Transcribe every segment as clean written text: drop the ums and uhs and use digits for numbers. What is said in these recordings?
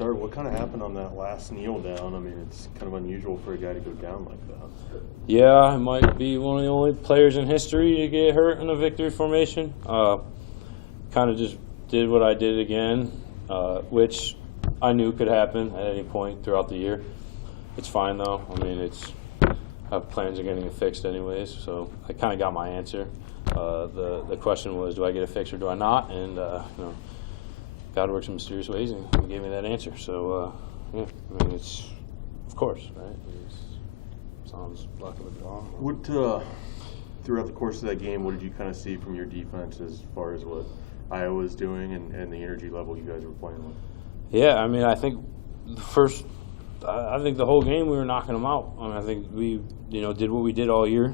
start, what kind of happened on that last kneel down? I mean, it's kind of unusual for a guy to go down like that. Yeah, I might be one of the only players in history to get hurt in a victory formation. Kind of just did what I did again, which I knew could happen at any point throughout the year. It's fine though. I mean, I have plans of getting it fixed anyways, so I kind of got my answer. The question was, do I get it fixed or do I not? And God works in mysterious ways, and He gave me that answer. So yeah, I mean, it's of course, right? Sounds luck of a draw. What throughout the course of that game, what did you kind of see from your defense as far as what Iowa was doing and the energy level you guys were playing with? Yeah, I mean, I think the whole game we were knocking them out. I mean, I think we, did what we did all year.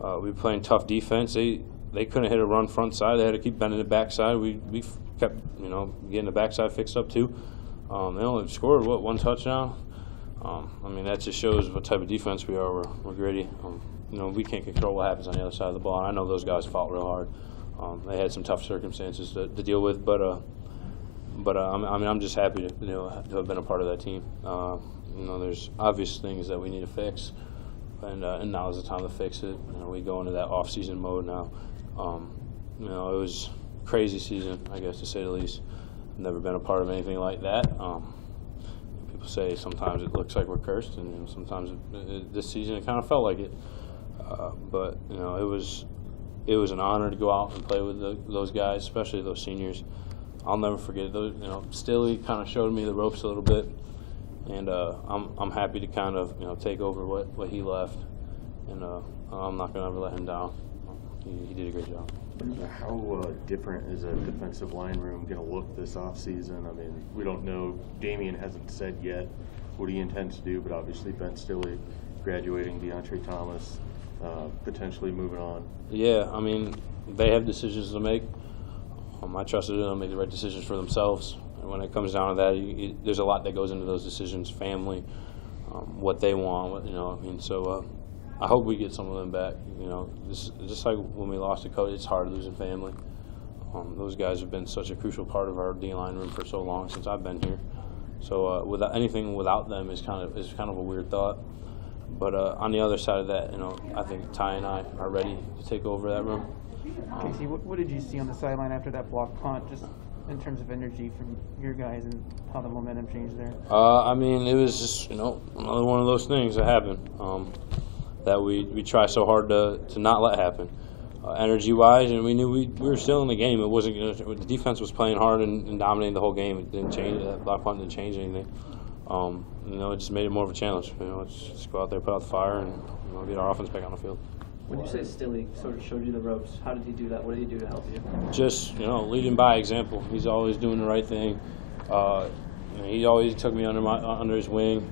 We were playing tough defense. They couldn't hit a run front side. They had to keep bending the backside. We kept, getting the backside fixed up too. They only scored, one touchdown? I mean, that just shows what type of defense we are. We're gritty. We can't control what happens on the other side of the ball. And I know those guys fought real hard. They had some tough circumstances to deal with, but I mean, I'm just happy to have been a part of that team. There's obvious things that we need to fix, and now is the time to fix it. We go into that off-season mode now. It was a crazy season, I guess, to say the least. I've never been a part of anything like that. People say sometimes it looks like we're cursed, and sometimes this season it kind of felt like it. But it was an honor to go out and play with those guys, especially those seniors. I'll never forget those. Stilly kind of showed me the ropes a little bit, and I'm happy to kind of take over what he left, and I'm not gonna ever let him down. He did a great job. How different is a defensive line room going to look this offseason? I mean, we don't know. Damian hasn't said yet what he intends to do, but obviously Ben Stilley graduating, DeAndre Thomas potentially moving on. Yeah, I mean, they have decisions to make. I trusted them to make the right decisions for themselves. And when it comes down to that, there's a lot that goes into those decisions: family, what they want. So I hope we get some of them back. Just like when we lost a coach, it's hard losing family. Those guys have been such a crucial part of our D-line room for so long since I've been here. So without them is kind of a weird thought. But on the other side of that, I think Ty and I are ready to take over that room. Casey, what did you see on the sideline after that block punt, just in terms of energy from your guys and how the momentum changed there? I mean, it was just another one of those things that happened that we try so hard to not let happen, energy-wise, and we knew we were still in the game. It wasn't the defense was playing hard and dominating the whole game. It didn't change. That block punt didn't change anything. It just made it more of a challenge. Just go out there, put out the fire, and get our offense back on the field. When you say Stilley sort of showed you the ropes, how did he do that? What did he do to help you? Just leading by example. He's always doing the right thing. He always took me under his wing.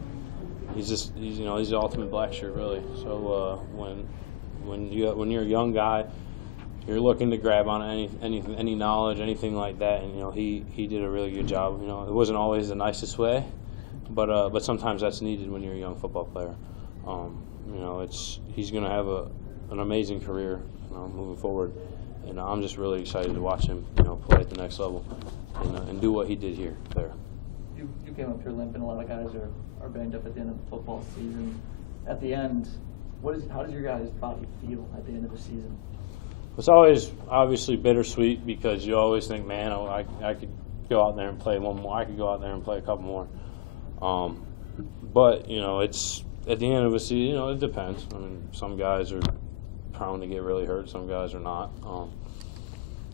He's the ultimate black shirt, really. So when you're a young guy, you're looking to grab on any knowledge, anything like that, and he did a really good job. It wasn't always the nicest way, but sometimes that's needed when you're a young football player. He's going to have an amazing career moving forward, and I'm just really excited to watch him play at the next level and do what he did there. You came up here limping. A lot of guys are banged up at the end of the football season. At the end, how does your guys' body feel at the end of the season? It's always obviously bittersweet because you always think, man, I could go out there and play one more. I could go out there and play a couple more. But it's at the end of a season. It depends. I mean, some guys are prone to get really hurt. Some guys are not.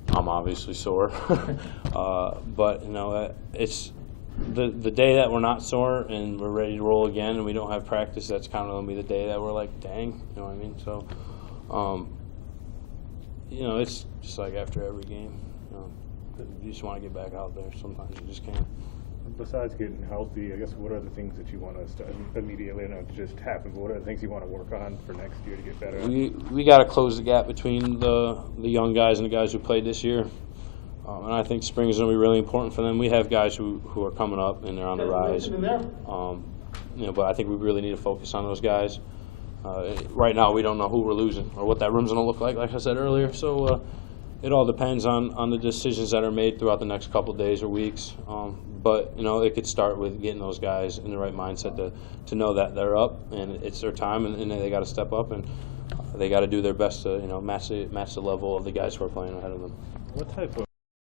I'm obviously sore, but it's. The day that we're not sore and we're ready to roll again and we don't have practice, that's kind of going to be the day that we're like, dang, you know what I mean? So, it's just like after every game, you just want to get back out there. Sometimes you just can't. Besides getting healthy, I guess what are the things that you want to immediately, not just happen, but what are the things you want to work on for next year to get better? We got to close the gap between the young guys and the guys who played this year. And I think spring is going to be really important for them. We have guys who are coming up and they're on the rise. But I think we really need to focus on those guys. Right now, we don't know who we're losing or what that room's going to look like I said earlier. So It all depends on the decisions that are made throughout the next couple days or weeks. But you know, it could start with getting those guys in the right mindset to know that they're up and it's their time, and they got to step up and they got to do their best to match the level of the guys who are playing ahead of them. What type of